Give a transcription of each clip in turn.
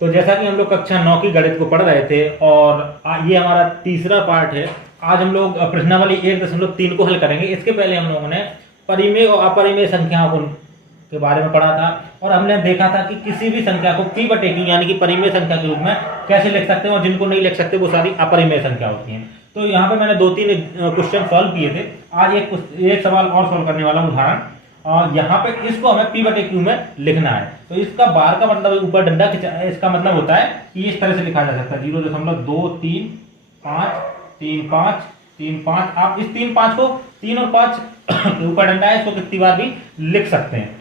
तो जैसा कि हम लोग कक्षा 9 की गणित को पढ़ रहे थे और ये हमारा तीसरा पार्ट है। आज हम लोग प्रश्नावली 1.3 को हल करेंगे। इसके पहले हम लोगों ने परिमेय और अपरिमेय संख्याओं के बारे में पढ़ा था और हमने देखा था कि किसी भी संख्या को p बटे q यानी कि परिमेय संख्या के रूप में कैसे लिख सकते हैं और जिनको नहीं लिख सकते वो सारी अपरिमेय संख्या होती हैं। तो यहाँ पे मैंने 2-3 क्वेश्चन सॉल्व किए थे। आज एक सवाल और सॉल्व करने वाला हूँ उदाहरण। और यहाँ पे इसको हमें p बटे q में लिखना है। तो इसका बार का मतलब ऊपर डंडा खिंचा है, इसका मतलब होता है कि इस तरह से लिखा जा सकता है 0.2353535। आप इस 3 5 को 3 और 5 के ऊपर डंडा है, इसको कितनी बार भी लिख सकते हैं।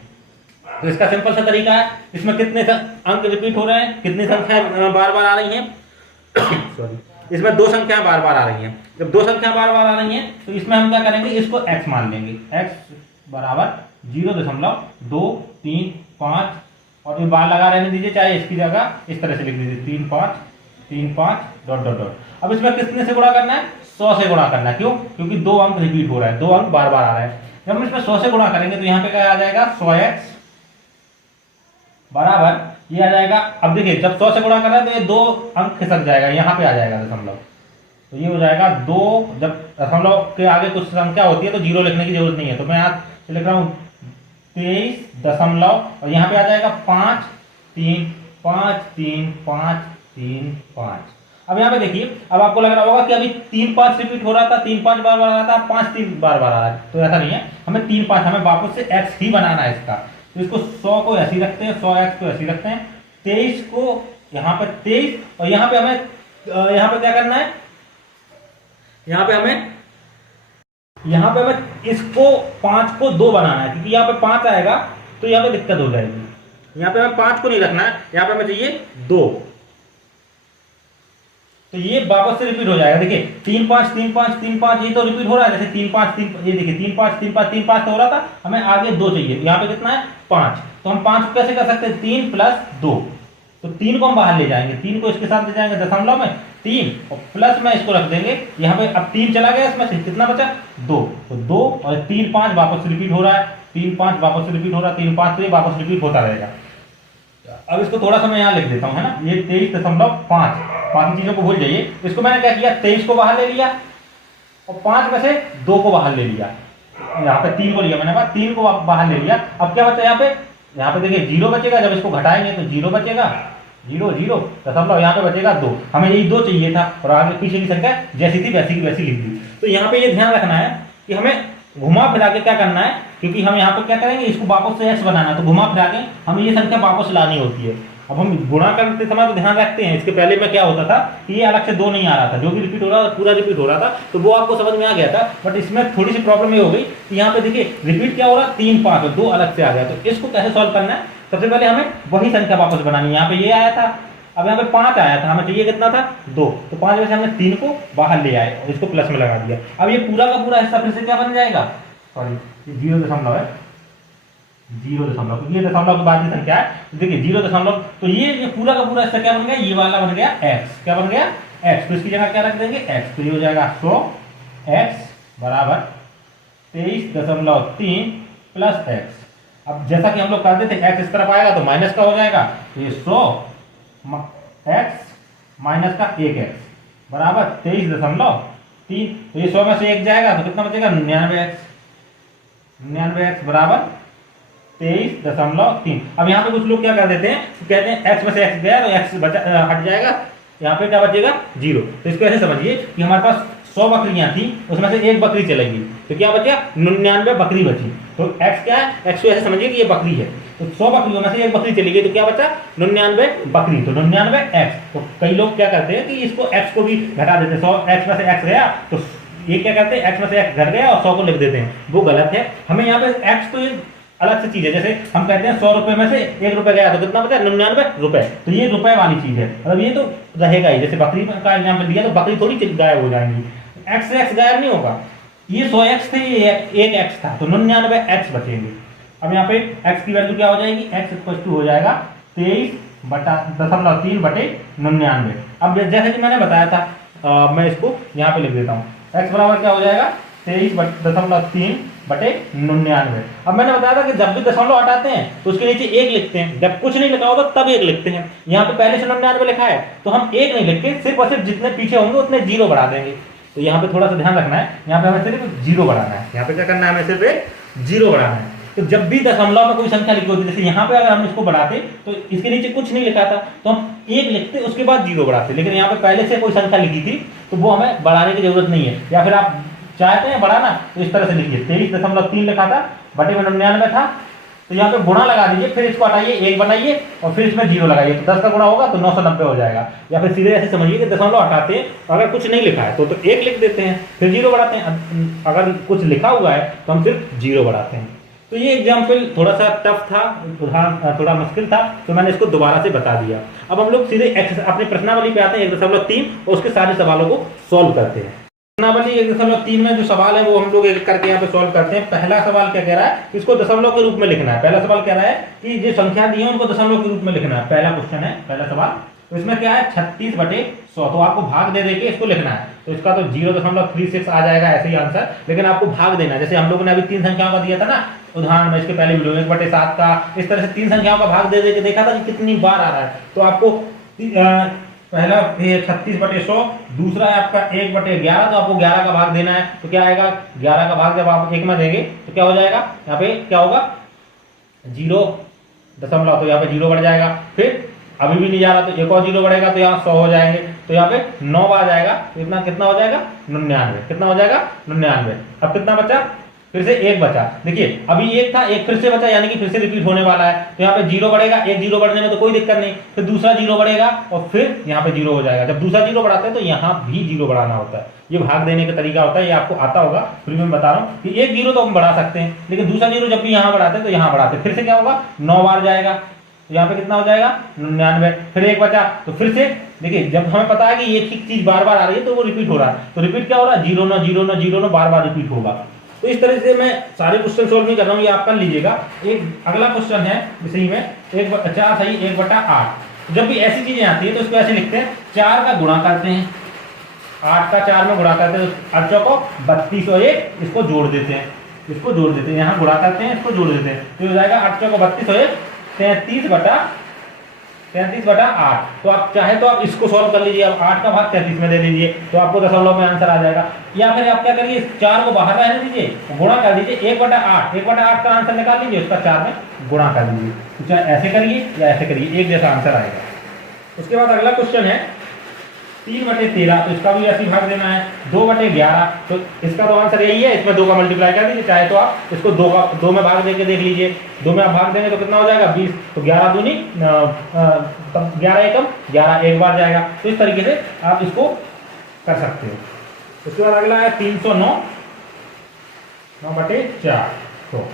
तो इसका सिंपल सा तरीका है, इसमें कितने अंक रिपीट हो रहे हैं, कितनी संख्या बार बार आ रही हैं सॉरी, इसमें 2 संख्याएं बार बार आ रही हैं। जब 2 संख्या बार बार आ रही हैं तो इसमें हम क्या करेंगे, इसको x मान लेंगे। x बराबर 0.235 और ये बार लगा रहने दीजिए, चाहे इसकी जगह इस तरह से लिख दीजिए 3535 डॉट डॉट डॉट। अब इसमें कितने से गुणा करना है, 100 से गुणा करना है। क्यों? क्योंकि 2 अंक रिपीट हो रहा है, 2 अंक बार बार आ रहा है। जब हम इसमें 100 से गुणा करेंगे तो यहाँ पे क्या आ जाएगा, 100x बराबर ये आ जाएगा। अब देखिए जब 100 से गुणा कर रहा है तो ये 2 अंक खिसक जाएगा, यहाँ पे आ जाएगा दशमलव, तो ये हो जाएगा 2। जब दशमलव के आगे कुछ संख्या होती है तो 0 लिखने की जरूरत नहीं है, तो मैं यहाँ से लिख रहा हूँ 23 दशमलव और यहाँ पे आ जाएगा 5 3 5 3 5 3 5। अब यहाँ पे देखिए, अब आपको लग रहा होगा कि अभी 3 5 रिपीट हो रहा था, 3 5 बार बार आ रहा था, 5 3 बार बार आ रहा है। तो ऐसा नहीं है, हमें 3 5 हमें वापस से x ही बनाना है इसका। तो इसको 100 को ऐसे ही रखते हैं, 100x को ऐसे ही रखते हैं, 23 को यहाँ पर 23 और यहाँ पे हमें यहाँ पे क्या करना है, यहाँ पे हमें इसको 5 को 2 बनाना है, क्योंकि यहाँ पे 5 आएगा तो यहाँ पे दिक्कत हो जाएगी। यहाँ पे हमें 5 को नहीं रखना है, यहाँ पे हमें चाहिए 2। तो ये वापस से रिपीट हो जाएगा। देखिए 3 5 3 5 3 5 ये तो रिपीट हो रहा है, जैसे 3 5 3, ये देखिए 3 5 3 5 3 5 तो हो रहा था, हमें आगे 2 चाहिए। यहाँ पे कितना है, 5। तो हम 5 को कैसे कर सकते हैं, 3 + 2। तो 3 को हम बाहर ले जाएंगे, 3 को इसके साथ ले जाएंगे दशमलव में 3 और प्लस में इसको रख देंगे यहाँ पे। अब 3 चला गया, इसमें से कितना बचा, 2। तो 2 और 3 5 वापस रिपीट हो रहा है, 3 5 वापस रिपीट हो रहा है, 3 5 तो ये वापस रिपीट होता रहेगा। अब इसको थोड़ा सा मैं यहाँ लिख देता हूँ, है ना, ये 23.5। बाकी चीजों को भूल जाइए। इसको मैंने क्या किया, 23 को बाहर ले लिया और 5 में से 2 को बाहर ले लिया। यहाँ पे 3 को लिया मैंने, 3 को बाहर ले लिया। अब क्या बचा यहाँ पे देखिए 0 बचेगा। जब इसको घटाएंगे तो 0 बचेगा, 0 0 दशमलव, यहाँ पे बचेगा 2। हमें यही 2 चाहिए था और आगे पीछे की संख्या जैसी थी वैसी की वैसी लिख दी। तो यहाँ पे ये ध्यान रखना है कि हमें घुमा फिरा के क्या करना है, क्योंकि हम यहाँ पे क्या करेंगे, इसको वापस से x बनाना है, तो घुमा फिरा के हमें ये संख्या वापस लानी होती है। अब हम गुणा करते समय तो ध्यान रखते हैं, इसके पहले में क्या होता था कि ये अलग से 2 नहीं आ रहा था, जो भी रिपीट हो रहा था पूरा रिपीट हो रहा था, तो वो आपको समझ में आ गया था। बट इसमें थोड़ी सी प्रॉब्लम ये हो गई कि यहाँ पे देखिए रिपीट क्या हो रहा है, 3 5 और 2 अलग से आ गया। तो इसको कैसे सॉल्व करना है, सबसे पहले हमें वही संख्या वापस बनानी है। यहाँ पे ये आया था, अब यहाँ पे 5 आया था, हमें चाहिए कितना था, 2। तो 5 में से हमने 3 को बाहर ले आए और इसको प्लस में लगा दिया। अब ये पूरा का पूरा हिस्सा फिर से क्या बन जाएगा, सॉरी 0 है, 0 क्योंकि ये दशमलव के बाद की संख्या है। तो देखिए 0 तो ये पूरा का पूरा हिस्सा क्या बन गया, ये वाला बन गया x। क्या बन गया, x। तो इसकी जगह क्या रख देंगे, x। तो ये हो जाएगा 100x बराबर 23.3 प्लस x। अब जैसा कि हम लोग करते थे, x इस तरफ आएगा तो माइनस का हो जाएगा, तो ये 100x माइनस का 1x बराबर 23.3। तो ये 100 में से 1 जाएगा तो कितना बचेगा, 99x बराबर 23.3। अब यहाँ पे कुछ लोग क्या कर देते हैं, कहते हैं x में से x गया तो x हट जाएगा, यहाँ पे क्या बचेगा, 0। तो इसको ऐसे समझिए कि हमारे पास 100 बकरियां थी, उसमें से 1 बकरी चलेगी, तो क्या बचा, 99 बकरी बची। तो x क्या है, x को ऐसे समझिए कि ये बकरी है। तो 100 बकरियों में से 1 बकरी चली गई, तो क्या बचा, 99 बकरी, तो 99x। तो कई लोग क्या करते हैं कि इसको x को भी घटा देते हैं, 100 x में से x गया तो ये क्या करते हैं, x में से x घट गया और 100 को लिख देते हैं, वो गलत है। हमें यहाँ पे x तो अलग से चीज है। जैसे हम कहते हैं 100 रुपए में से 1 रुपए गया तो कितना बचा, 99 रुपए। तो ये रुपए वाली चीज है, मतलब ये तो रहेगा ही। जैसे बकरी का एग्जाम्पल दिया तो बकरी थोड़ी गायब हो जाएंगी, x से x गायब नहीं होगा। ये 100x थे, ये 1x था, तो 99x बचेंगे। अब यहाँ पे x की वैल्यू क्या हो जाएगी, x हो जाएगा 23.3 बटे 99। अब जैसे कि मैंने बताया था, मैं इसको यहाँ पे लिख देता हूँ, x बराबर क्या हो जाएगा, 23.3 बटे 99। अब मैंने बताया था कि जब भी दशमलव हटाते हैं तो उसके नीचे 1 लिखते हैं, जब कुछ नहीं लिखा होगा तब 1 लिखते हैं। यहाँ पे पहले से 99 लिखा है तो हम 1 नहीं लिख के सिर्फ और सिर्फ जितने पीछे होंगे उतने 0 बढ़ा देंगे। तो यहाँ पे थोड़ा सा ध्यान रखना है, यहाँ पे हमें सिर्फ 0 बढ़ाना है। यहाँ पे क्या करना है, हमें सिर्फ एक 0 बढ़ाना है। तो जब भी दशमलव में कोई संख्या लिखी होती है, जैसे यहाँ पे अगर हम इसको बढ़ाते तो इसके नीचे कुछ नहीं लिखा था तो हम 1 लिखते उसके बाद 0 बढ़ाते, लेकिन यहाँ पे पहले से कोई संख्या लिखी थी तो वो हमें बढ़ाने की जरूरत नहीं है। या फिर आप चाहते हैं बढ़ाना तो इस तरह से लिखिए, 23.3 लिखा था, बटे में 99 था, तो यहाँ पे गुणा लगा दीजिए, फिर इसको हटाइए 1 बनाइए और फिर इसमें 0 लगाइए, तो 10 का गुणा होगा तो 990 हो जाएगा। या फिर सीधे ऐसे समझिए कि दशमलव हटाते हैं, अगर कुछ नहीं लिखा है तो 1 लिख देते हैं, फिर 0 बढ़ाते हैं, अगर कुछ लिखा हुआ है तो हम सिर्फ 0 बढ़ाते हैं। तो ये एग्जाम्पल थोड़ा सा टफ था, थोड़ा मुश्किल था, तो मैंने इसको दोबारा से बता दिया। अब हम लोग सीधे अपने प्रश्नावली पे आते हैं 1.3 और उसके सारे सवालों को सॉल्व करते हैं। प्रश्नावली 1.3 में जो सवाल है वो हम लोग एक करके यहाँ पे सॉल्व करते हैं। पहला सवाल क्या कह रहा है, इसको दशमलव के रूप में लिखना है। पहला सवाल कह रहा है कि जो संख्या दी है उनको दशमलव के रूप में लिखना है। पहला क्वेश्चन है, पहला सवाल। तो इसमें क्या है 36/100, तो आपको भाग दे के इसको लिखना है। तो इसका तो 0.36 आ जाएगा ऐसे ही आंसर, लेकिन आपको भाग देना है। जैसे हम लोगों ने अभी 3 संख्याओं का दिया था ना उदाहरण में, इसके पहले वीडियो 1/7 का, इस तरह से 3 संख्याओं का भाग दे के देखा था कि कितनी बार आ रहा है। तो आपको पहला 36/100, दूसरा है आपका 1/11, तो आपको 11 का भाग देना है। तो क्या आएगा, 11 का भाग जब आप 1 में देंगे तो क्या हो जाएगा, यहाँ पे क्या होगा 0 दशमलव, तो यहाँ पे 0 बढ़ जाएगा। फिर अभी भी नहीं जा रहा तो एक और 0 बढ़ेगा तो यहाँ 100 हो जाएंगे, तो यहाँ पे 9 बार जाएगा, तो इतना कितना हो जाएगा 99। कितना हो जाएगा 99। अब कितना बचा, फिर से 1 बचा। देखिए अभी 1 था, 1 फिर से बचा, यानी कि फिर से रिपीट होने वाला है। तो यहाँ पे 0 बढ़ेगा, 1 0 बढ़ने में तो कोई दिक्कत नहीं, फिर दूसरा 0 बढ़ेगा और फिर यहाँ पे 0 हो जाएगा। जब दूसरा 0 बढ़ाते हैं तो यहाँ भी 0 बढ़ाना होता है। ये भाग देने का तरीका होता है, ये आपको आता होगा, फिर मैं बता रहा हूँ कि 1 0 तो हम बढ़ा सकते हैं, लेकिन दूसरा 0 जब भी यहाँ बढ़ाते हैं तो यहाँ बढ़ाते हैं। फिर से क्या होगा 9 बार जाएगा, तो यहाँ पे कितना हो जाएगा 99। फिर 1 बचा, तो फिर से देखिए जब हमें पता है कि एक ही चीज बार बार आ रही है तो वो रिपीट हो रहा है, तो रिपीट क्या हो रहा है 0 9 0 9 0 9 बार बार रिपीट होगा। तो इस तरह से मैं सारे क्वेश्चन सोल्व नहीं कर रहा हूँ, ये आप कर लीजिएगा। एक अगला क्वेश्चन है इसी में 4 सही 1/8। जब भी ऐसी चीजें आती है तो इसको ऐसे लिखते हैं, 4 का गुणा करते हैं, 8 का 4 में गुणा करते हैं, 8 को 32 और 1 इसको जोड़ देते हैं, इसको जोड़ देते हैं, यहाँ गुणा करते हैं, इसको जोड़ देते हैं, तो हो जाएगा 8 को 32 और 1 33/8। तो आप चाहे तो आप इसको सॉल्व कर लीजिए, आप 8 का भाग 33 में दे दीजिए तो आपको दशमलव में आंसर आ जाएगा। या फिर आप क्या करिए 4 को बाहर रहने दीजिए, गुणा कर दीजिए 1/8, 1/8 का आंसर निकाल लीजिए, उसका 4 में गुणा कर दीजिए। तो चाहे ऐसे करिए या ऐसे करिए, एक जैसा आंसर आएगा। उसके बाद अगला क्वेश्चन है 3/13, तो इसका भी ऐसे भाग देना है। 2/11, तो इसका तो आंसर यही है, इसमें 2 का मल्टीप्लाई कर दीजिए, चाहे तो आप इसको 2 में भाग देके देख लीजिए। 2 में आप भाग देंगे तो कितना हो जाएगा 20, तो 11 दूनी 11 एकम 11 एक बार जाएगा। तो इस तरीके से आप इसको कर सकते हो। उसके बाद अगला है 309, 9/4, तो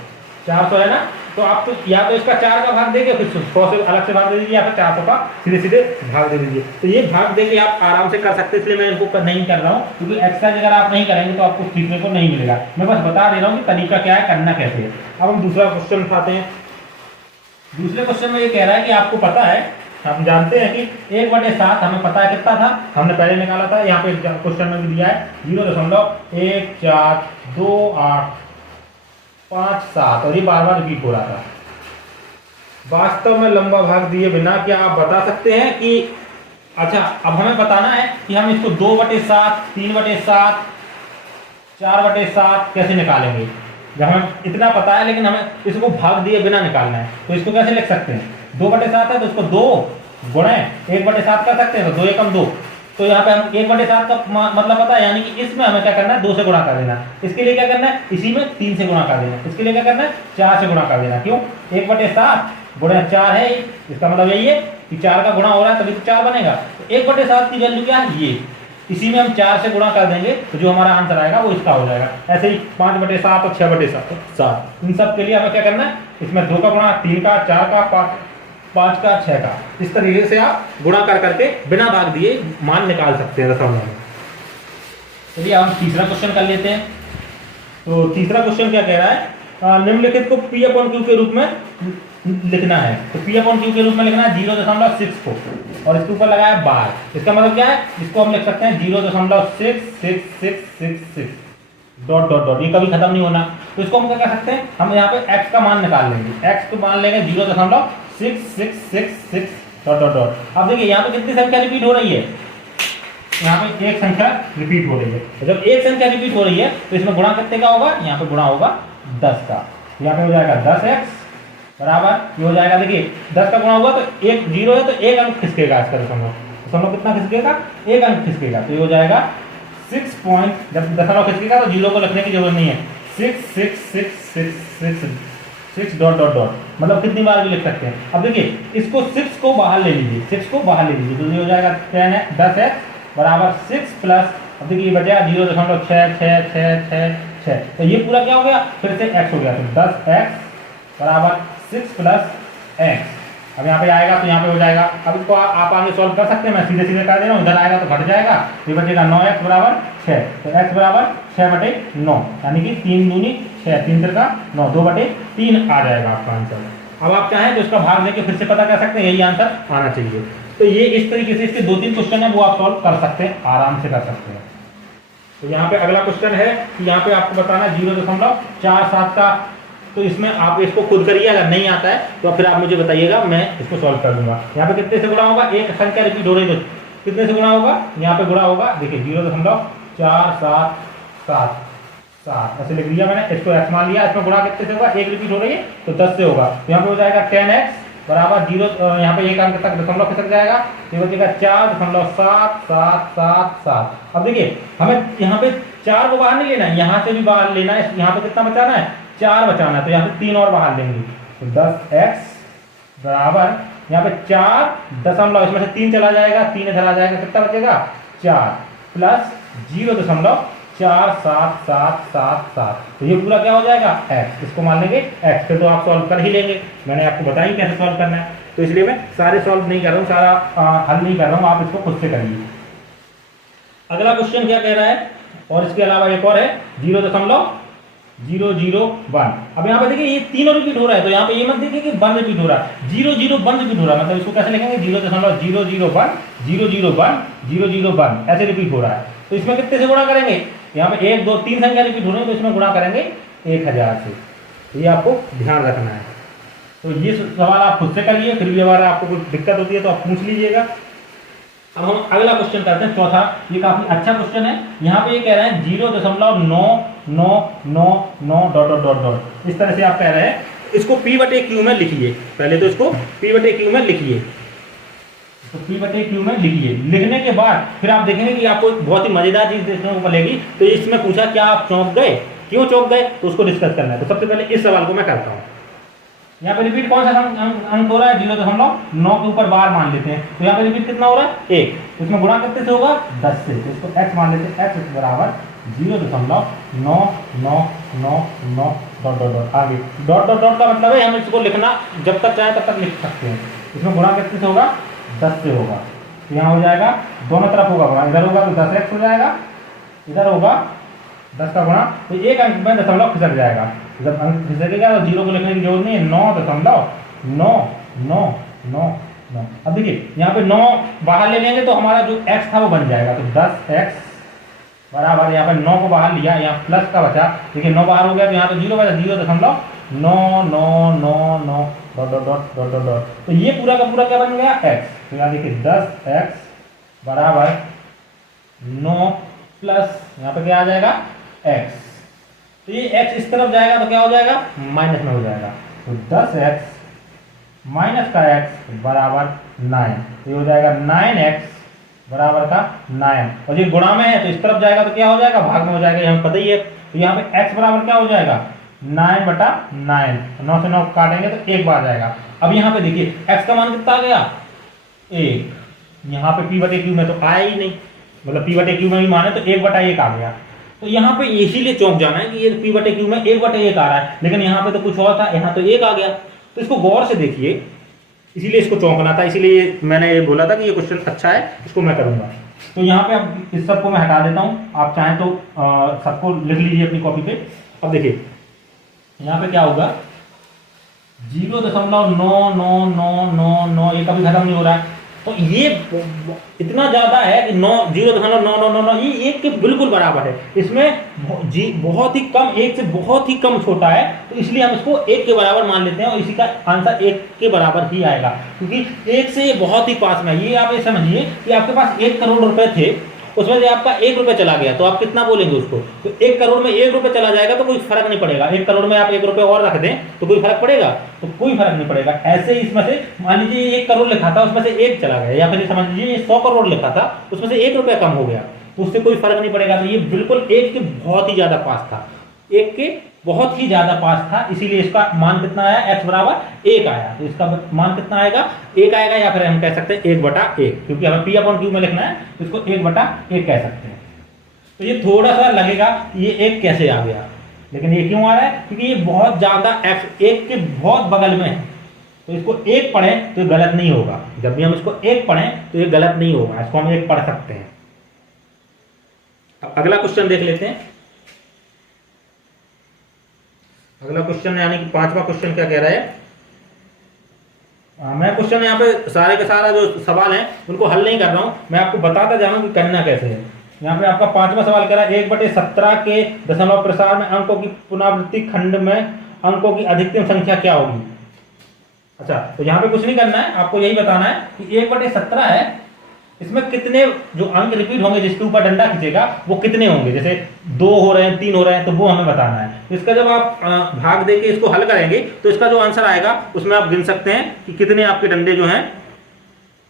400 है ना, तो आप तो या तो इसका 4 का भाग देंगे, फिर 100 से अलग से भाग दे दीजिए, या फिर 400 का सीधे सीधे भाग दे दीजिए। तो ये भाग देके आप आराम से कर सकते हैं, इसलिए मैं इनको नहीं कर रहा हूँ, क्योंकि एक्सरसाइज अगर आप नहीं करेंगे तो आपको सीखने को नहीं मिलेगा। मैं बस बता दे रहा हूँ कि तरीका क्या है, करना कैसे है। अब हम दूसरा क्वेश्चन उठाते हैं। दूसरे क्वेश्चन में ये कह रहा है कि आपको पता है, हम जानते हैं कि 1/7 हमें पता है कितना था, हमने पहले निकाला था, यहाँ पे क्वेश्चन में भी दिया है 0.142857, और ये बार बार रिपीट हो रहा था। वास्तव में लंबा भाग दिए बिना क्या आप बता सकते हैं कि, अच्छा अब हमें बताना है कि हम इसको 2/7, 3/7, 4/7 कैसे निकालेंगे। जब हमें इतना पता है लेकिन हमें इसको भाग दिए बिना निकालना है, तो इसको कैसे लिख सकते हैं, 2/7 है तो इसको 2 गुणे 1/7 कर सकते हैं, तो 2 एकम 2, तो यहाँ पे हम 1/7 का मतलब पता है, यानी कि इसमें हमें क्या करना है 2 से गुणा कर देना। इसके लिए क्या करना है, इसी में 3 से गुणा कर देना। इसके लिए क्या करना है 4 से गुणा कर देना। क्यों, 1/7 गुणा 4 है, इसका मतलब यही है कि 4 का गुणा हो रहा है तभी तो 4 बनेगा। तो 1/7 की वैल्यू क्या है, ये, इसी में हम 4 से गुणा कर देंगे तो जो हमारा आंसर आएगा वो इसका हो जाएगा। ऐसे ही 5/7 और 6/7, इन सब के लिए हमें क्या करना है, इसमें 2 का गुणा, 3 का, 4 का, 5 का, 6 का, इस तरीके से आप गुणा कर करके बिना भाग दिए मान निकाल सकते हैं दशमलव में। चलिए हम तीसरा क्वेश्चन कर लेते हैं। तो तीसरा क्वेश्चन क्या कह रहा है, निम्नलिखित को P/Q के रूप में लिखना है। तो P/Q के रूप में लिखना है 0.6 को, और इसके ऊपर लगाया बार। इसका मतलब क्या है, इसको हम लिख सकते हैं 0.66666। डॉट डॉट डॉट, ये कभी खत्म नहीं होना। तो इसको हम क्या कर सकते हैं, हम यहाँ पे x का मान निकाल लेंगे, x को मान लेंगे 0.6666 डॉट डॉट डॉट। अब देखिए यहाँ पे कितनी संख्या रिपीट हो रही है, यहाँ पे एक संख्या रिपीट हो रही है। तो जब एक संख्या रिपीट हो रही है तो इसमें गुणा कितने का होगा, यहाँ पे गुणा होगा 10 का। यहाँ पे हो जाएगा 10x बराबर, ये हो जाएगा देखिए 10 का गुणा हुआ तो एक 0 है तो एक अंक खिसकेगा इसका दशमलव, दशमलव कितना खिसकेगा, एक अंक खिसकेगा। तो ये हो जाएगा 6 पॉइंट, जब दशमलव खिसकेगा तो 0 को लिखने की जरूरत नहीं है, 66666 डॉट डॉट डॉट, मतलब कितनी बार भी लिख सकते हैं। अब देखिए इसको 6 को बाहर ले लीजिए, 6 को बाहर ले लीजिए तो ये हो जाएगा 10x बराबर 6 प्लस, अब देखिए बचा 0.6666, तो ये पूरा क्या हो गया, फिर से x हो गया, तो 10x बराबर 6 प्लस x। अब यहाँ पे आएगा तो यहाँ पे हो जाएगा, अब इसको आप आगे सॉल्व कर सकते हैं, मैं सीधे सीधे कर दे रहा हूँ, इधर आएगा तो घट जाएगा, ये बचेगा 9x बराबर 6, तो x बराबर 6/9, यानी कि 3 दूनी 6, 3 तिरका 9, 2/3 आ जाएगा आपका आंसर। अब आप चाहें तो इसका भाग देके फिर से पता कर सकते हैं, यही आंसर आना चाहिए। तो ये इस तरीके से इसके 2-3 क्वेश्चन है वो आप सॉल्व कर सकते हैं, आराम से कर सकते हैं। तो यहाँ पे अगला क्वेश्चन है कि यहाँ पे आपको बताना 0.47 का, तो इसमें आप इसको खुद करिए, अगर नहीं आता है तो फिर आप मुझे बताइएगा, मैं इसको सॉल्व कर दूंगा। यहाँ पे कितने से गुणा होगा, एक संख्या रिपीट हो रही है तो कितने से गुणा होगा, यहाँ पे गुणा होगा, देखिए 0.477 ऐसे लिख दिया मैंने, इसको x मान लिया, इसमें गुणा कितने से होगा, एक रिपीट हो रही है तो 10 से होगा, तो यहाँ पे हो जाएगा 10x बराबर 0, यहाँ पे एक अंक तक दशमलव खिसक जाएगा, ये बचेगा 4.7777। अब देखिए हमें यहाँ पे 4 को बाहर नहीं लेना है, यहाँ से भी बाहर लेना है, यहाँ पे कितना बचाना है, 4 बचाना है, तो यहाँ पे 3 और बाहर लेंगे, तो 10x बराबर यहाँ पे 4 दशमलव, इसमें से 3 चला जाएगा, 3 इधर आ जाएगा, कितना बचेगा 4 प्लस 0.47777, तो ये पूरा क्या हो जाएगा x, इसको मान लेंगे x, फिर तो आप सॉल्व कर ही लेंगे, मैंने आपको बताया कैसे सॉल्व करना है, तो इसलिए मैं सारे सॉल्व नहीं कर रहा हूँ, सारा हल नहीं कर रहा हूँ, आप इसको खुद से करिए। अगला क्वेश्चन क्या कह रहा है, और इसके अलावा एक और है 0.001। अब यहाँ पे देखिए ये तीनों रिपीट हो रहा है, तो यहाँ पे ये मत देखिए कि 1 रिपीट हो रहा है, 001 रिपीट हो रहा है, मतलब इसको कैसे लिखेंगे 0.001 ऐसे रिपीट हो रहा है। तो इसमें कितने से गुणा करेंगे, यहाँ पे 1 2 3 संख्या रिपीट हो रही है, तो इसमें गुणा करेंगे 1000 से, तो ये आपको ध्यान रखना है। तो ये सवाल आप खुद से करिए, फिर भी अगर आपको कुछ दिक्कत होती है तो आप पूछ लीजिएगा। अब हम अगला क्वेश्चन करते हैं, चौथा, ये काफी अच्छा क्वेश्चन है। यहाँ पे ये कह रहे हैं 0.9999 डॉट डॉट डॉट डॉट, इस तरह से आप कह रहे हैं, इसको p/q में लिखिए, पहले तो इसको p/q में लिखिए, तो p/q में लिखिए, लिखने के बाद फिर आप देखेंगे कि आपको बहुत ही मजेदार चीज देखने को मिलेगी। तो इसमें पूछा क्या आप चौंक गए, क्यों चौंक गए, तो उसको डिस्कस करना है। तो सबसे पहले इस सवाल को मैं करता हूँ, यहाँ पे रिपीट कौन सा अंक हो रहा है, 0.9 के ऊपर बार मान लेते हैं, तो यहाँ पे रिपीट कितना हो रहा है 1, तो इसमें गुणा कितने से होगा 10 से, तो इसको x मान लेते हैं, x बराबर 0.9999 डॉट डॉट डॉट, आगे डॉट डॉट डॉट का मतलब है हम इसको लिखना जब तक चाहे तब तक लिख सकते हैं। इसमें गुणा कितने से होगा 10 से होगा, तो यहाँ हो जाएगा दोनों तरफ होगा गुणा, इधर होगा तो 10x हो जाएगा, इधर होगा 10 का गुणा, तो एक अंक में दशमलव खिसक जाएगा, जब अंक खिसकेगा तो 0 को लिखने की जरूरत नहीं है, 9.999। अब देखिए यहाँ पे 9 बाहर ले लेंगे तो हमारा जो x था वो बन जाएगा, तो 10x बराबर, यहाँ पे 9 को बाहर लिया, यहाँ प्लस का बचा, देखिए 9 बाहर हो गया तो यहाँ पे 0 बचा, 0.9999 dot dot dot dot dot dot, तो ये पूरा का पूरा क्या बन गया x, तो यहाँ देखिए 10x बराबर 9 प्लस यहाँ पे क्या आ जाएगा x, तो ये x इस तरफ जाएगा तो क्या हो जाएगा माइनस में हो जाएगा, तो 10x माइनस का x बराबर 9, तो ये हो जाएगा 9x बराबर का 9, और ये गुणा में है तो इस तरफ जाएगा तो क्या हो जाएगा भाग में हो जाएगा, ये हमें पता ही है। तो यहाँ पे x बराबर क्या हो जाएगा 9/9, 9 से 9 काटेंगे तो 1 बार जाएगा। अब यहाँ पे देखिए x का मान कितना आ गया 1, यहाँ पे p/q में तो आया ही नहीं, मतलब p/q में भी माने तो 1/1 आ गया, तो यहाँ पे इसीलिए चौंक जाना है कि ये p/q में 1/1 आ रहा है, लेकिन यहाँ पे तो कुछ और था, यहाँ तो 1 आ गया, तो इसको गौर से देखिए, इसीलिए इसको चौंकना था, इसीलिए मैंने ये बोला था कि ये क्वेश्चन अच्छा है, इसको मैं करूंगा। तो यहाँ पे अब इस सबको मैं हटा देता हूँ, आप चाहें तो सबको लिख लीजिए अपनी कॉपी पे। अब देखिए यहाँ पे क्या होगा 0.99999, ये कभी खत्म नहीं हो रहा है, तो ये इतना ज़्यादा है कि 0.9999 ये एक के बिल्कुल बराबर है। इसमें जी बहुत ही कम, एक से बहुत ही कम छोटा है, तो इसलिए हम इसको एक के बराबर मान लेते हैं और इसी का आंसर एक के बराबर ही आएगा, क्योंकि एक से ये बहुत ही पास में है। ये आप ये समझिए कि आपके पास 1 करोड़ रुपए थे, उसमें से आपका 1 रुपये चला गया, तो आप कितना बोलेंगे उसको? तो 1 करोड़ में 1 रुपये चला जाएगा तो कोई फर्क नहीं पड़ेगा। 1 करोड़ में आप 1 रुपये और रख दें तो कोई फर्क पड़ेगा? तो कोई फर्क नहीं पड़ेगा। ऐसे ही इसमें से मान लीजिए 1 करोड़ लिखा था, उसमें से 1 चला गया, या फिर समझ लीजिए 100 करोड़ लिखा था, उसमें से 1 रुपया कम हो गया, तो उससे कोई फर्क नहीं पड़ेगा। तो ये बिल्कुल 1 के बहुत ही ज्यादा पास था, 1 के बहुत ही ज्यादा पास था, इसीलिए इसका मान कितना आया? x बराबर 1 आया। तो इसका मान कितना आएगा? 1 आएगा, या फिर हम कह सकते हैं 1/1, क्योंकि हमें p/q में लिखना है, तो इसको 1/1 कह सकते हैं। तो ये थोड़ा सा लगेगा ये 1 कैसे आ गया, लेकिन ये क्यों आ रहा है? क्योंकि ये बहुत ज्यादा x 1 के बहुत बगल में है, तो इसको 1 पढ़ें तो ये गलत नहीं होगा। जब भी हम इसको 1 पढ़ें तो ये गलत नहीं होगा, इसको हम 1 पढ़ सकते हैं। अब अगला क्वेश्चन देख लेते हैं। अगला क्वेश्चन यानी कि 5वां क्वेश्चन क्या कह रहा है? मैं क्वेश्चन यहाँ पे सारे का सारा जो सवाल है उनको हल नहीं कर रहा हूं, मैं आपको बताता जा रहा हूं कि करना कैसे है। यहाँ पे आपका 5वां सवाल कह रहा है 1/17 के दशमलव प्रसार में अंकों की पुनरावृत्ति खंड में अंकों की अधिकतम संख्या क्या होगी? अच्छा, तो यहाँ पे कुछ नहीं करना है, आपको यही बताना है कि 1/17 है, इसमें कितने जो अंक रिपीट होंगे, जिसके ऊपर डंडा खींचेगा वो कितने होंगे। जैसे 2 हो रहे हैं, 3 हो रहे हैं, तो वो हमें बताना है। तो इसका जब आप भाग देके इसको हल करेंगे तो इसका जो आंसर आएगा उसमें आप गिन सकते हैं कि कितने आपके डंडे जो हैं,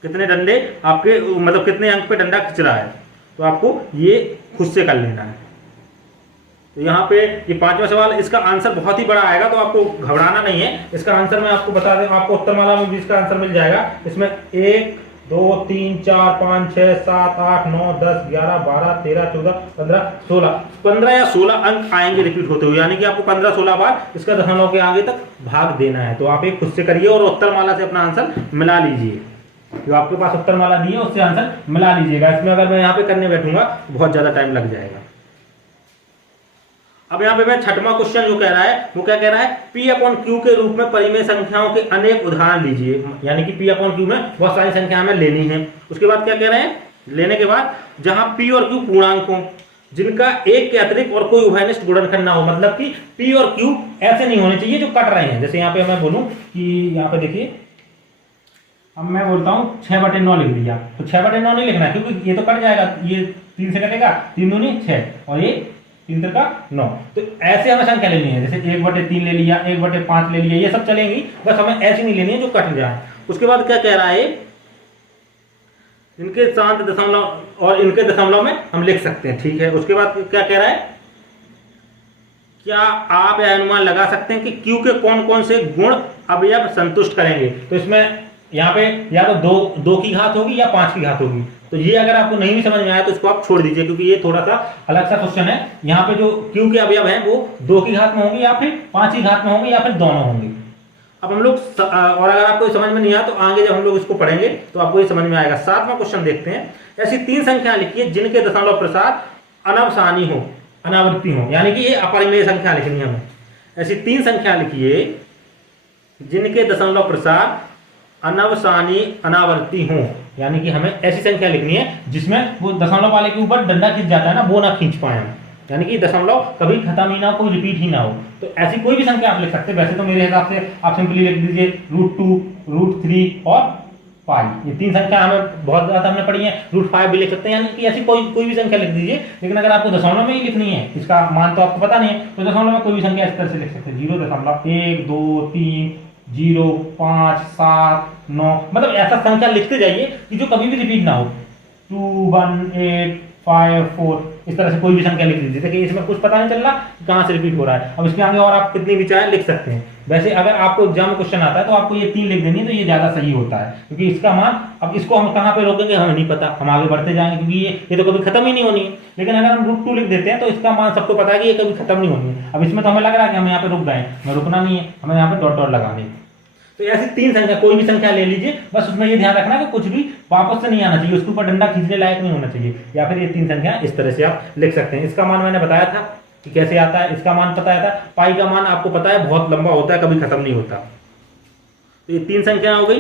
कितने डंडे आपके, मतलब कितने अंक पे डंडा खींच रहा है। तो आपको ये खुद से कर लेना है। तो यहाँ पे ये 5वां सवाल, इसका आंसर बहुत ही बड़ा आएगा, तो आपको घबराना नहीं है। इसका आंसर मैं आपको बता दें, आपको उत्तरमाला में भी इसका आंसर मिल जाएगा। इसमें 1 2 3 4 5 6 7 8 9 10 11 12 13 14 15 16 15 या 16 अंक आएंगे रिपीट होते हुए, यानी कि आपको 15-16 बार इसका दशमलव के आगे तक भाग देना है। तो आप एक खुद से करिए और उत्तरमाला से अपना आंसर मिला लीजिए। जो आपके पास उत्तरमाला दी है उससे आंसर मिला लीजिएगा। इसमें अगर मैं यहाँ पे करने बैठूंगा तो बहुत ज्यादा टाइम लग जाएगा। अब यहाँ पे मैं 6वां क्वेश्चन जो कह रहा है वो क्या कह रहा है? p/q के रूप में परिमेय संख्याओं के अनेक उदाहरण लीजिए, यानी कि p/q में बहुत सारी संख्या हमें लेनी है। उसके बाद क्या कह रहे हैं? लेने के बाद जहां p और q पूर्णांक हो, जिनका 1 के अतिरिक्त और कोई उभयनिष्ठ गुणनखंड ना हो, मतलब कि p और q ऐसे नहीं होने चाहिए जो कट रहे हैं। जैसे यहाँ पे मैं बोलूं कि यहाँ पे देखिए, अब मैं बोलता हूँ 6/9 लिख दिया, तो 6/9 नहीं लिखना है, क्योंकि ये तो कट जाएगा, ये 3 से कटेगा, 3 दूनी 6 और ये 3 तिरका 9। तो ऐसे हमें संख्या लेनी है, जैसे 1/3 ले लिया, 1/5 ले लिया, ये सब चलेंगी, बस हमें ऐसी नहीं लेनी है जो कट जाए। उसके बाद क्या कह रहा है? इनके शांत दशमलव और इनके दशमलव में हम लिख सकते हैं, ठीक है। उसके बाद क्या कह रहा है? क्या आप यह अनुमान लगा सकते हैं कि Q के कौन कौन से गुण अवयव संतुष्ट करेंगे? तो इसमें यहाँ पे या तो 2 की घात होगी या 5 की घात होगी। तो ये अगर आपको नहीं भी समझ में आया तो इसको आप छोड़ दीजिए, क्योंकि ये थोड़ा सा अलग सा क्वेश्चन है। यहाँ पे जो Q के अवयव हैं वो 2 की घात में होंगे या फिर 5 की घात में होंगे या फिर दोनों होंगे। अब हम लोग और अगर आपको समझ में नहीं आया तो आगे जब हम लोग इसको पढ़ेंगे तो आपको ये समझ में आएगा। 7वां क्वेश्चन देखते हैं। ऐसी 3 संख्या लिखिए जिनके दशमलव प्रसार अनवसानी हो, अनावृत्ति हो, यानी कि ये अपरिमेय संख्या लिखनी है हमें। ऐसी 3 संख्या लिखिए जिनके दशमलव प्रसार अनवसानी अनावर्ती हो, यानी कि हमें ऐसी संख्या लिखनी है जिसमें वो दशमलव वाले के ऊपर डंडा खींच जाता है ना, वो ना खींच पाए हम, यानी कि दशमलव कभी खत्म ही ना हो, कोई रिपीट ही ना हो। तो ऐसी कोई भी संख्या आप लिख सकते हैं। वैसे तो मेरे हिसाब से आप सिंपली लिख दीजिए √2, √3 और पाई, ये 3 संख्या हमें बहुत ज्यादा हमने पढ़ी है। √5 भी लिख सकते हैं, यानी कि ऐसी कोई भी संख्या लिख दीजिए। लेकिन अगर आपको दशमलव में ही लिखनी है, इसका मान तो आपको पता नहीं है, तो दशमलव में कोई भी संख्या इस तरह से लिख सकते हैं, 0.1 2 3 0 5 7 9, मतलब ऐसा संख्या लिखते जाइए कि जो कभी भी रिपीट ना हो। 2 1 8 5 4, इस तरह से कोई भी संख्या लिख दीजिए। देखिए इसमें कुछ पता नहीं चल रहा कहाँ से रिपीट हो रहा है। अब इसके आगे और आप कितनी भी चाहें लिख सकते हैं। वैसे अगर आपको एग्जाम में क्वेश्चन आता है तो आपको ये 3 लिख देनी है, तो ये ज्यादा सही होता है, क्योंकि इसका मान, अब इसको हम कहाँ पे रोकेंगे हमें नहीं पता, हम आगे बढ़ते जाएंगे, क्योंकि ये तो कभी खत्म ही नहीं होनी है। लेकिन अगर हम √2 लिख देते हैं तो इसका मान सबको पता है कि ये कभी खत्म नहीं होनी है। अब इसमें तो हमें लग रहा है कि हम यहाँ पे रुक गए, हमें रुकना नहीं है, हमें यहाँ पे डॉट डॉट लगाने हैं। तो ऐसी 3 संख्या, कोई भी संख्या ले लीजिए, बस उसमें ये ध्यान रखना कि कुछ भी वापस से नहीं आना चाहिए, उसके ऊपर डंडा खींचने लायक नहीं होना चाहिए। या फिर ये 3 संख्या इस तरह से आप लिख सकते हैं। इसका मान मैंने बताया था कि कैसे आता है, इसका मान बताया था। पाई का मान आपको पता है बहुत लंबा होता है, कभी खत्म नहीं होता। तो ये 3 संख्या हो गई।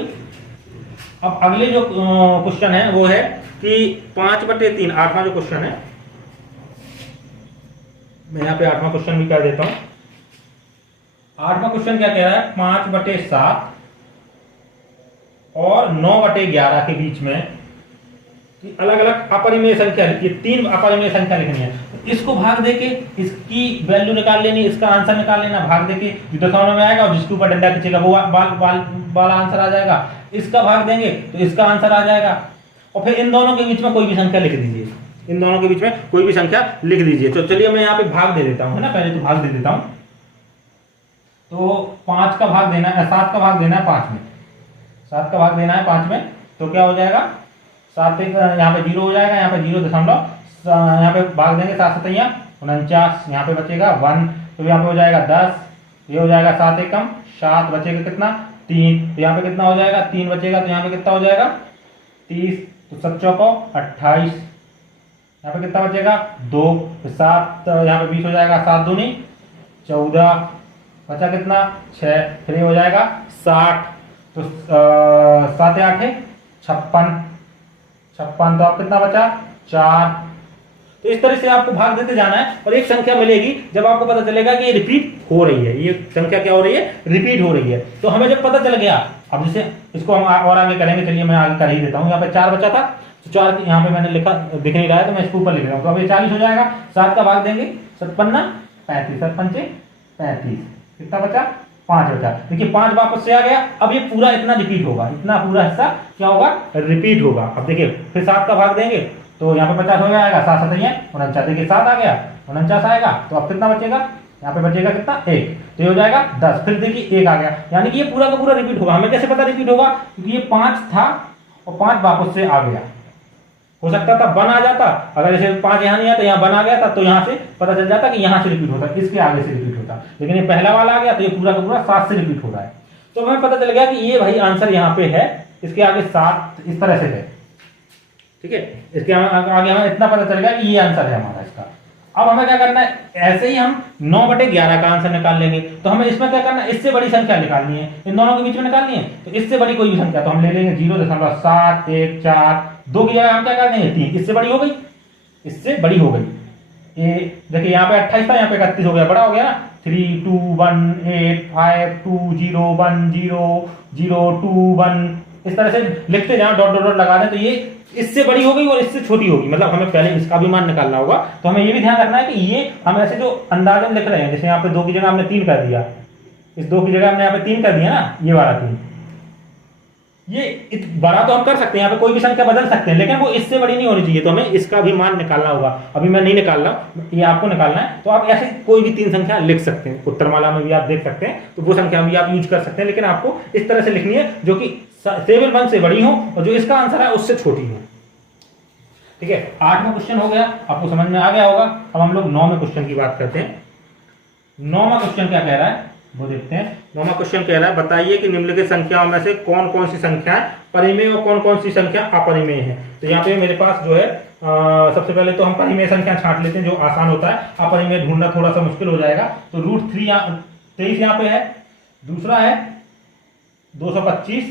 अब अगले जो क्वेश्चन है वो है कि 5/3, 8वां जो क्वेश्चन है, मैं यहाँ पे 8वां क्वेश्चन भी कर देता हूं। 8वां क्वेश्चन क्या कह रहा है, 5/7 और 9/11 के बीच में अलग अलग अपरिमेय संख्या लिखी, 3 अपरिमेय संख्या लिखनी है। तो इसको भाग देके इसकी वैल्यू निकाल लेनी, इसका आंसर निकाल लेना, भाग देके जो दशमलव में आएगा और जिसके ऊपर डंडा खींचेगा वो वाला आंसर आ जाएगा। इसका भाग देंगे तो इसका आंसर आ जाएगा। और फिर इन दोनों के बीच में कोई भी संख्या लिख दीजिए, इन दोनों के बीच में कोई भी संख्या लिख दीजिए। तो चलिए मैं यहाँ पे भाग दे देता हूँ, है ना, पहले तो भाग दे देता हूँ। तो 5 का भाग देना है, 7 का भाग देना है 5 में, 7 का भाग देना है 5 में। तो क्या हो जाएगा, 7 यहाँ पे 0 हो जाएगा, यहाँ पे 0 यहाँ पे भाग देंगे 7 7 49, यहाँ पे बचेगा 1, तो यहाँ पे हो जाएगा 10, ये हो जाएगा 7 एकम 7, बचेगा कितना 3, तो यहाँ पे कितना हो जाएगा 3 बचेगा, तो यहाँ पे कितना हो जाएगा 30, तो 7 चौको 28, यहाँ पे कितना बचेगा 2, तो 7 यहाँ पे 20 हो जाएगा, 7 दूनी 14, बचा कितना 6, फिर ये हो जाएगा 60, तो 7 8 56, तो आप कितना बचा 4। तो इस तरह से आपको भाग देते जाना है और एक संख्या मिलेगी जब आपको पता चलेगा कि ये रिपीट हो रही है, ये संख्या क्या हो रही है, रिपीट हो रही है। तो हमें जब पता चल गया, अब जैसे इसको हम और आगे करेंगे, चलिए मैं आगे कर ही देता हूँ। यहाँ पे 4 बचा था, तो 4 यहाँ पे मैंने लिखा, दिख नहीं रहा है तो मैं इसके ऊपर लिख रहा हूँ। तो अब ये 40 हो जाएगा, 7 का भाग देंगे 57 35, 7 5 35, कितना बचा 5 बचा। देखिए 5 वापस से आ गया। अब ये पूरा इतना रिपीट होगा, इतना पूरा हिस्सा क्या होगा, रिपीट होगा। अब देखिए फिर 7 का भाग देंगे तो यहाँ पे 50 हो जाएगा, 7 7 49, देखिए 7 आ गया, 49 आएगा, तो अब कितना बचेगा, यहाँ पे बचेगा कितना 1, तो ये हो जाएगा 10, फिर देखिए 1 आ गया, यानी कि ये पूरा का पूरा रिपीट होगा। हमें कैसे पता रिपीट होगा, क्योंकि ये 5 था और 5 वापस से आ गया। हो सकता था 1 आ जाता, अगर जैसे 5 यहाँ नहीं आता, यहाँ 1 आ गया था, तो यहाँ से पता चल जाता कि यहाँ से रिपीट होता, इसके आगे से रिपीट होता, लेकिन ये पहला वाला आ गया तो ये पूरा का पूरा 7 से रिपीट हो रहा है। तो हमें पता चल गया कि ये भाई आंसर यहाँ पे है, इसके आगे 7 इस तरह से है, ठीक है। इसके आगे हमें इतना पता चल गया कि ये आंसर है हमारा इसका। अब हमें क्या करना है, ऐसे ही हम 9/11 का आंसर निकाल लेंगे। तो हमें इसमें क्या करना है, इससे बड़ी संख्या निकालनी है, इन दोनों के बीच में निकालनी है। तो इससे बड़ी कोई भी संख्या तो हम ले लेंगे 0.714, 2 की जगह हम क्या कर देंगे 3, इससे बड़ी हो गई, इससे बड़ी हो गई। ये देखिए यहाँ पे 28 था, यहाँ पे 31 हो गया, बड़ा हो गया ना। 3 2 1 8 5 2 0 1 0 0 2 1, इस तरह से लिखते जाओ, डॉट डॉट डॉट लगा दें, तो ये इससे बड़ी हो गई और इससे छोटी होगी, मतलब हमें पहले इसका भी मान निकालना होगा। तो हमें ये भी ध्यान रखना है कि ये हम ऐसे जो अंदाजन लिख रहे हैं, जैसे यहाँ पे 2 की जगह हमने 3 कर दिया, इस 2 की जगह हमने यहाँ पे 3 कर दिया ना, ये वाला 3, ये बड़ा तो हम कर सकते हैं, यहाँ पे कोई भी संख्या बदल सकते हैं, लेकिन वो इससे बड़ी नहीं होनी चाहिए। तो हमें इसका भी मान निकालना होगा। अभी मैं नहीं निकाल रहा हूं, ये आपको निकालना है। तो आप ऐसे कोई भी 3 संख्या लिख सकते हैं, उत्तरमाला में भी आप देख सकते हैं, तो वो संख्या भी आप यूज कर सकते हैं, लेकिन आपको इस तरह से लिखनी है जो कि 7 से बड़ी हो और जो इसका आंसर है उससे छोटी हो, ठीक है। 8वां क्वेश्चन हो गया, आपको समझ में आ गया होगा। अब हम लोग 9वें क्वेश्चन की बात करते हैं। 9वां क्वेश्चन क्या कह रहा है वो देखते हैं। 9वां क्वेश्चन कह रहा है, बताइए कि निम्नलिखित संख्याओं में से कौन कौन सी संख्याएं परिमेय और कौन कौन सी संख्या अपरिमेय है। तो यहाँ पे मेरे पास जो है सबसे पहले तो हम परिमेय संख्या छांट लेते हैं, जो आसान होता है। अपरिमेय ढूंढना थोड़ा सा मुश्किल हो जाएगा। तो √3 यहाँ पे है, दूसरा है 225,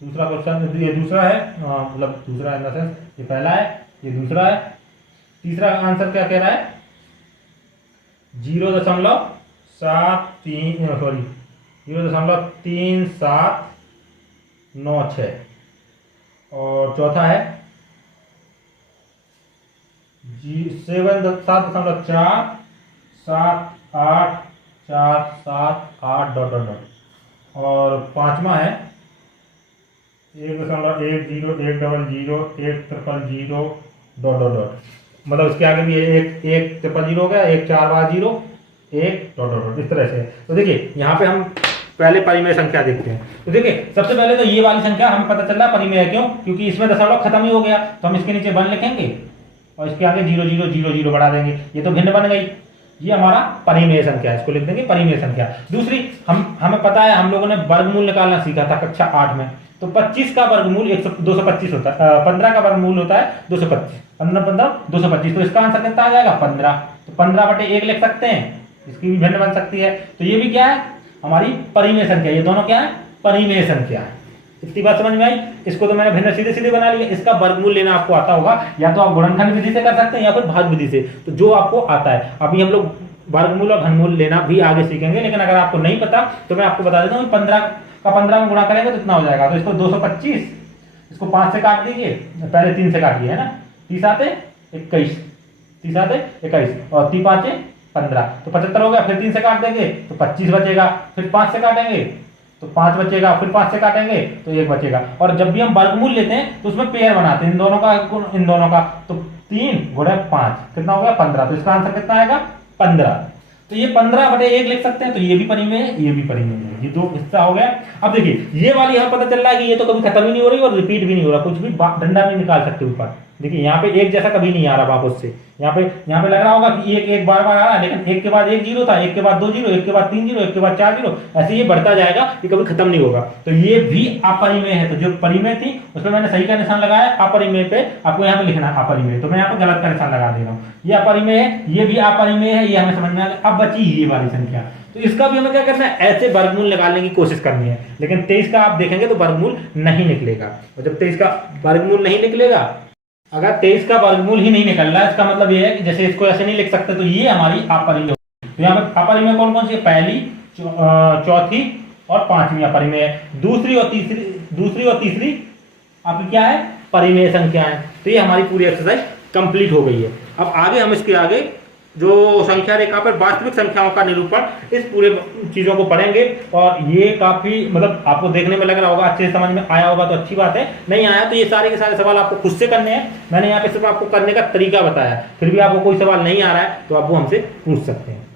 दूसरा क्वेश्चन ये दूसरा है, मतलब दूसरा है इन द सेंस, ये पहला है, ये दूसरा है। तीसरा आंसर क्या कह रहा है, 0.3796। और चौथा है 7.47847 डॉट डॉट डॉट। और पांचवा है 1.101001000 डॉट डॉट डॉट, मतलब इसके आगे भी एक 000 हो गया, एक 4 बार 0 1 डॉट डॉट डॉट, इस तरह से। तो देखिए यहाँ पे हम पहले परिमेय संख्या देखते हैं। तो देखिए सबसे पहले तो ये वाली संख्या हमें पता चल रहा है परिमेय है, क्यों, क्योंकि इसमें दशमलव खत्म ही हो गया। तो हम इसके नीचे 1 लिखेंगे और इसके आगे 0000 बढ़ा देंगे, ये तो भिन्न बन गई। ये हमारा परिमेय संख्या है, इसको लिख देंगे परिमेय संख्या। दूसरी हमें पता है, हम लोगों ने वर्गमूल निकालना सीखा था कक्षा 8 में। तो 25 का वर्गमूल 225 होता है, 15 का वर्गमूल होता है 225, 15 225। तो इसका आंसर कितना आ जाएगा 15। तो 15/1 लिख सकते हैं, इसकी भी भिन्न बन सकती है। तो ये भी क्या है, हमारी परिमेय संख्या। ये दोनों क्या है, परिमेय संख्या है। इतनी बात समझ में आई। इसको तो मैंने भिन्न सीधे सीधे बना लिया। इसका वर्गमूल लेना आपको आता होगा, या तो आप गुणनखंड विधि से कर सकते हैं या फिर भाग विधि से, तो जो आपको आता है। अभी हम लोग वर्गमूल और घनमूल लेना भी आगे सीखेंगे, लेकिन अगर आपको नहीं पता तो मैं आपको बता देता हूँ 15 का 15 में गुणा करेंगे तो इतना हो जाएगा। तो इसको 225, इसको 5 से काट दीजिए, पहले 3 से काटिए, है ना, 30 आते 21, 30 आते 21 और 3 5 15, तो 75 हो गया। फिर 3 से काट देंगे तो 25 बचेगा, फिर 5 से काटेंगे तो 5 बचेगा, फिर 5 से काटेंगे तो 1 बचेगा। और जब भी हम वर्गमूल लेते हैं तो उसमें पेयर बनाते हैं, इन दोनों का इन दोनों का, तो 3 गुणे 5 कितना हो गया 15। तो इसका आंसर कितना आएगा 15। तो ये 15/1 लिख सकते हैं। तो ये भी परिमेय है, ये भी परिमेय है, ये दो हिस्सा हो गया। अब देखिए ये वाली हमें पता चल रहा है कि ये तो कभी खत्म ही नहीं हो रही और रिपीट भी नहीं हो रहा, कुछ भी डंडा नहीं निकाल सकते ऊपर। देखिए यहाँ पे एक जैसा कभी नहीं आ रहा वापस से, यहाँ पे लग रहा होगा कि एक बार बार आ रहा है, लेकिन एक के बाद एक जीरो था, एक के बाद 2 जीरो, एक के बाद 3 जीरो, एक के बाद 4 जीरो, ऐसे ये बढ़ता जाएगा, ये कभी खत्म नहीं होगा। तो ये भी अपरिमेय है। तो जो परिमेय थी उसमें मैंने सही का निशान लगाया, अपरिमेय पे आपको यहाँ पे लिखना है अपरिमेय, तो मैं यहाँ पे गलत का निशान लगा दे रहा हूँ। ये अपरिमेय है, ये भी अपरिमेय है, ये हमें समझ में आ गया। अब बची ये वाली संख्या, तो इसका भी हमें क्या करना है, ऐसे वर्गमूल निकालने की कोशिश करनी है। लेकिन 23 का आप देखेंगे तो वर्गमूल नहीं निकलेगा। और जब 23 का वर्गमूल नहीं निकलेगा, अगर 23 का वर्गमूल ही नहीं निकल रहा है, इसका मतलब ये है कि जैसे इसको ऐसे नहीं लिख सकते, तो ये हमारी अपरिमेय। तो यहाँ पे अपरिमेय कौन कौन सी है, पहली, चौथी और पांचवी अपरिमेय है। दूसरी और तीसरी आपकी क्या है, परिमेय संख्या है। तो ये हमारी पूरी एक्सरसाइज कंप्लीट हो गई है। अब आगे हम इसके आगे जो संख्या रेखा पर वास्तविक संख्याओं का निरूपण, इस पूरे चीजों को पढ़ेंगे। और ये काफी मतलब आपको देखने में लग रहा होगा, अच्छे से समझ में आया होगा तो अच्छी बात है, नहीं आया तो ये सारे के सारे सवाल आपको खुद से करने हैं। मैंने यहाँ पे सिर्फ आपको करने का तरीका बताया, फिर भी आपको कोई सवाल नहीं आ रहा है तो आप वो हमसे पूछ सकते हैं।